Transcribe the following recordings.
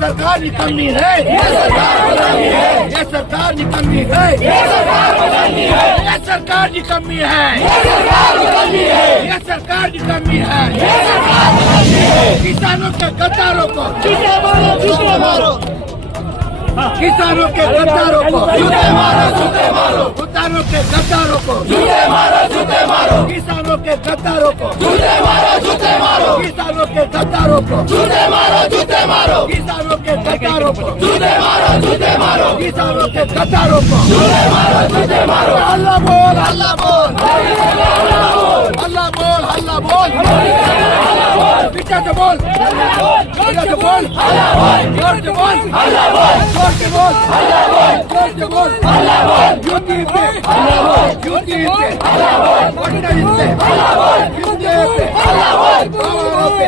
सरकार निकम्मी है, ये सरकार निकम्मी है, ये सरकार निकम्मी है, ये सरकार निकम्मी है। किसानों के गद्दारों को किसानों के गद्दारों को जूते मारो, किसानों के गद्दारों को जूते मारो, किसानों के गद्दारों को जूते मारो, किसानों के गद्दारों को जूते मारो, किसानों के गद्दारों को जूते मारो, किसानों के गद्दारों को जूते मारो। अल्लाह बोल, अल्लाह बोल, अल्लाह बोल, अल्लाह बोल, पीछे से बोल, पीछे से बोल, जोर से बोल, जोर से बोल, जोर से बोल, यूपी पे, यूपी पे, पटना पे, यूपी पे, गोवा पे,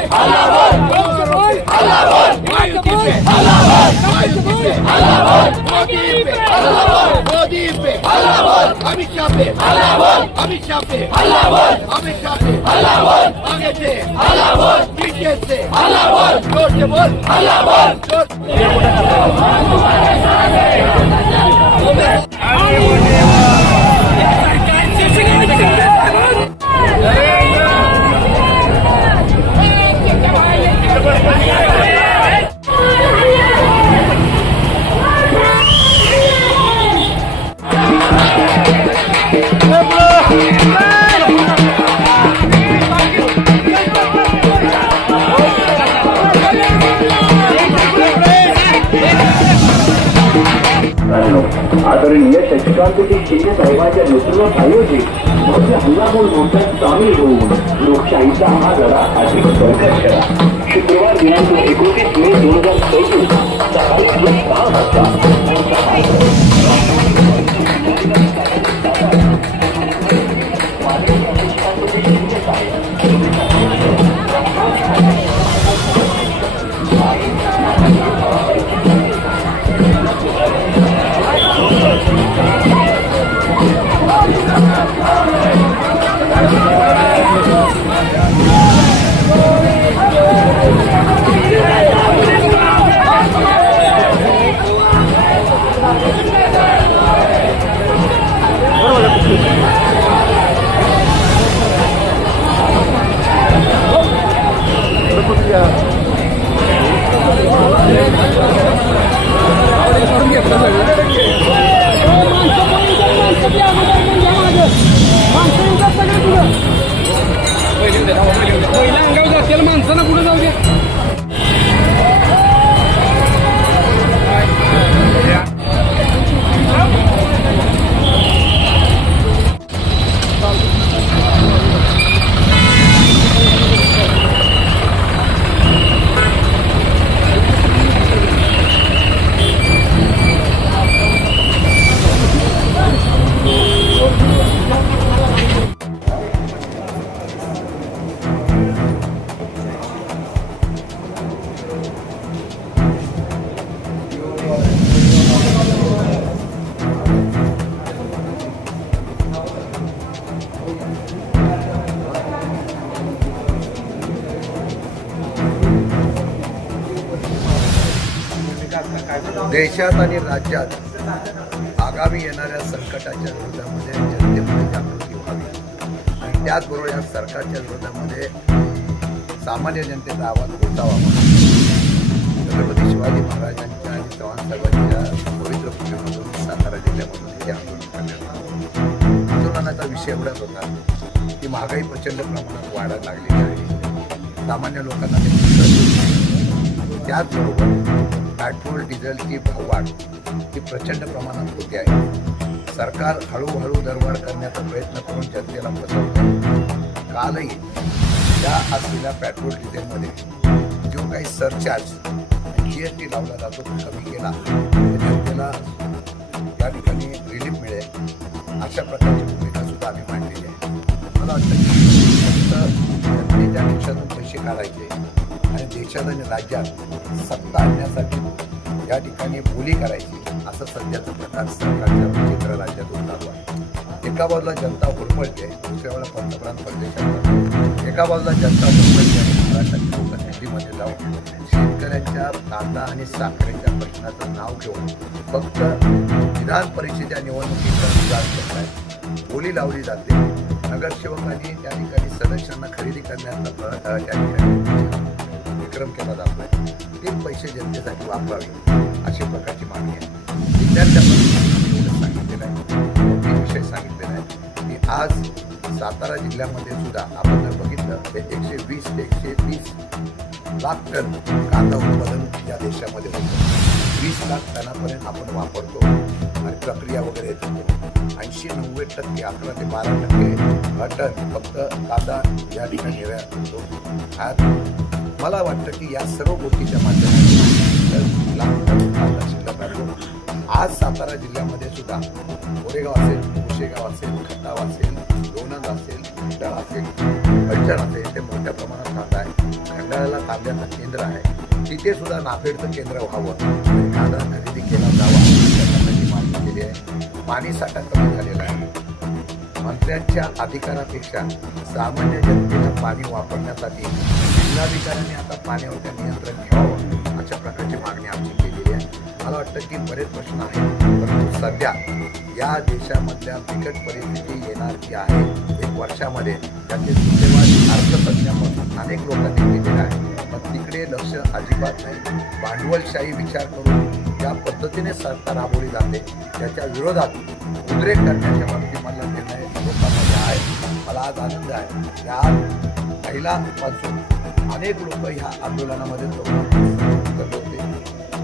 मोदी पे, अमित शाह पे, अमित शाह पे, अमित शाह पे, आगे से, पीछे से, जोर से बोल, जोर आदरणीय शशिकांतजी शिंदे साहेबांच्या नेतृत्वात आयोजित भव्य हल्लाबोल मोर्चात सामील होऊन लोकशाहीचा हा लढा अधिक बळकट करा। शुक्रवार दिनांक 29 मे 2024 सकाळी 10 वाजता देशात आणि राज्यात आगामी येणाऱ्या संकटाच्या विरोधामध्ये जनतेमध्ये जागृती व्हावी आणि त्याचबरोबर या सरकारच्या विरोधामध्ये सामान्य जनतेचा आवाज पोचावा म्हणून छत्रपती शिवाजी महाराजांच्या आणि चव्हाण साहेबांच्या पवित्र भूमीमधून सातारा जिल्ह्यामधून हे आंदोलन करण्यात आलं. आंदोलनाचा विषय एवढाच होता की महागाई प्रचंड प्रमाणात वाढायला लागलेली आहे. सामान्य लोकांना ते समजत. त्याचबरोबर पेट्रोल डिझेलची भाववाढ ही प्रचंड प्रमाणात होते आहे. सरकार हळूहळू दरवाढ करण्याचा प्रयत्न करून जनतेला फसवते. कालही त्या असलेल्या पेट्रोल डिझेलमध्ये जो काही सरचार्ज GST लावला जातो तो कमी केला तर जनतेला या ठिकाणी रिलीफ मिळेल अशा प्रकारची भूमिका सुद्धा आम्ही मांडलेली आहे. मला वाटतं की फक्त जनतेच्या खिशातून पैसे काढायचे आणि देशात आणि राज्यात सत्ता आणण्यासाठी या ठिकाणी बोली करायची असं सध्याचा प्रकार सरकारच्या केंद्र राज्यातून चालू आहे. एका बाजूला जनता हुरपळते, दुसऱ्या वेळेला पंतप्रधान परदेशात. एका बाजूला जनता हुरपळते आणि महाराष्ट्राची लोक दिल्लीमध्ये जाऊन शेतकऱ्यांच्या कांदा आणि साखरेच्या प्रश्नाचं नाव घेऊन फक्त विधान परिषदेच्या निवडणुकीचा विचार करत आहेत. बोली लावली जाते. नगरसेवकांनी त्या ठिकाणी सदस्यांना खरेदी करण्याचा त्या ठिकाणी विक्रम केला जातोय. ते पैसे जनतेसाठी वापरावे अशी प्रकारची मागणी आहे. विद्यार्थ्यांना सांगितलेलं आहे, एक विषय सांगितलेला आहे की आज सातारा जिल्ह्यामध्ये सुद्धा आपण जर बघितलं तर 120 ते 130 लाख टन कांदा उत्पादन या देशामध्ये होतं. 20 लाख टनापर्यंत आपण वापरतो आणि प्रक्रिया वगैरे येतो. 80-90% 11 ते 12% टन फक्त कांदा या ठिकाणी निर्यात होतो. आज मला वाटतं की या सर्व गोष्टीच्या माध्यमातून लाख टन कांदा शिल्लक राहतो. आज सातारा जिल्ह्यामध्ये सुद्धा कोरेगाव असेल, कुशेगाव असेल, खटाव असेल, लोणंद असेल, खंडाळा असेल, फलटण असेल, ते मोठ्या प्रमाणात कांदा आहे. खंडाळ्याला कांद्याचं केंद्र आहे. तिथे सुद्धा नाफेडचं केंद्र व्हावं, कांदा खरेदी केला जावा अशा प्रकारची मागणी केली आहे. पाणी साठा कमी झालेला आहे. मंत्र्यांच्या अधिकारापेक्षा सामान्य जनतेला पाणी वापरण्यासाठी जिल्हाधिकाऱ्यांनी आता पाण्यावर नियंत्रण घ्यावं अशा प्रकारची मागणी आमची केलेली आहे. मला वाटतं की बरेच प्रश्न आहेत, परंतु सध्या या देशामधल्या बिकट परिस्थिती येणार जी आहे 1 वर्षामध्ये त्याचे सुदैवाची अर्थतज्ञापासून अनेक लोकांनी केलेलं आहे. पण तिकडे लक्ष अजिबात नाही. भांडवलशाही विचार करून ज्या पद्धतीने सत्ता राबवली जाते त्याच्या विरोधात उद्रेक करण्याच्या बाबतीत मला निर्णय लोकांमध्ये आहे. मला आज आनंद आहे की आज पहिल्यापासून अनेक लोक ह्या आंदोलनामध्ये सहभागी होते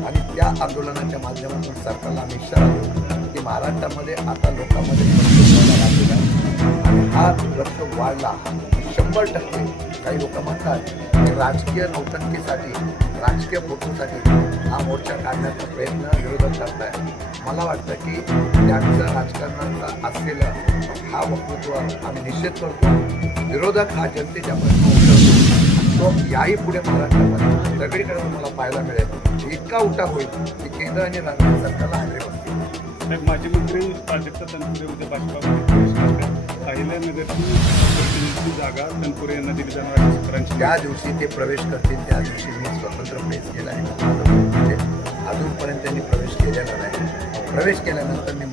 आणि त्या आंदोलनाच्या माध्यमातून सरकारला आम्ही इशारा देऊ की महाराष्ट्रामध्ये आता लोकांमध्ये प्रश्न व्हायला लागलेला आहे आणि हा प्रश्न वाढला 100%. काही लोक म्हणतात की राजकीय नौटंकीसाठी, राजकीय फोटोसाठी हा मोर्चा काढण्याचा प्रयत्न विरोधक करत आहे. मला वाटतं की त्यांचं राजकारणाचा असलेलं हा वक्तृत्व आम्ही निषेध करतो. विरोधक हा जनतेच्या प्रश्न उचलतो. तो याही पुढे महाराष्ट्रामध्ये सगळीकडे तुम्हाला पाहायला मिळेल. इतका उठाव होईल की केंद्र आणि राज्य सरकारला हादरे बसतील. माजी मंत्री प्राजक्त तनपुरे उद्या भाजपामध्ये प्रवेश करतात. अहिल्यानगरची प्रतिनिधीची जागा तनपुरे यांना दिली जाणार आहे सूत्रांची. ज्या दिवशी ते प्रवेश करतील त्या दिवशी मी स्वतंत्र प्रेस केला आहे. अजूनपर्यंत त्यांनी प्रवेश केलेला नाही. प्रवेश केल्यानंतर मी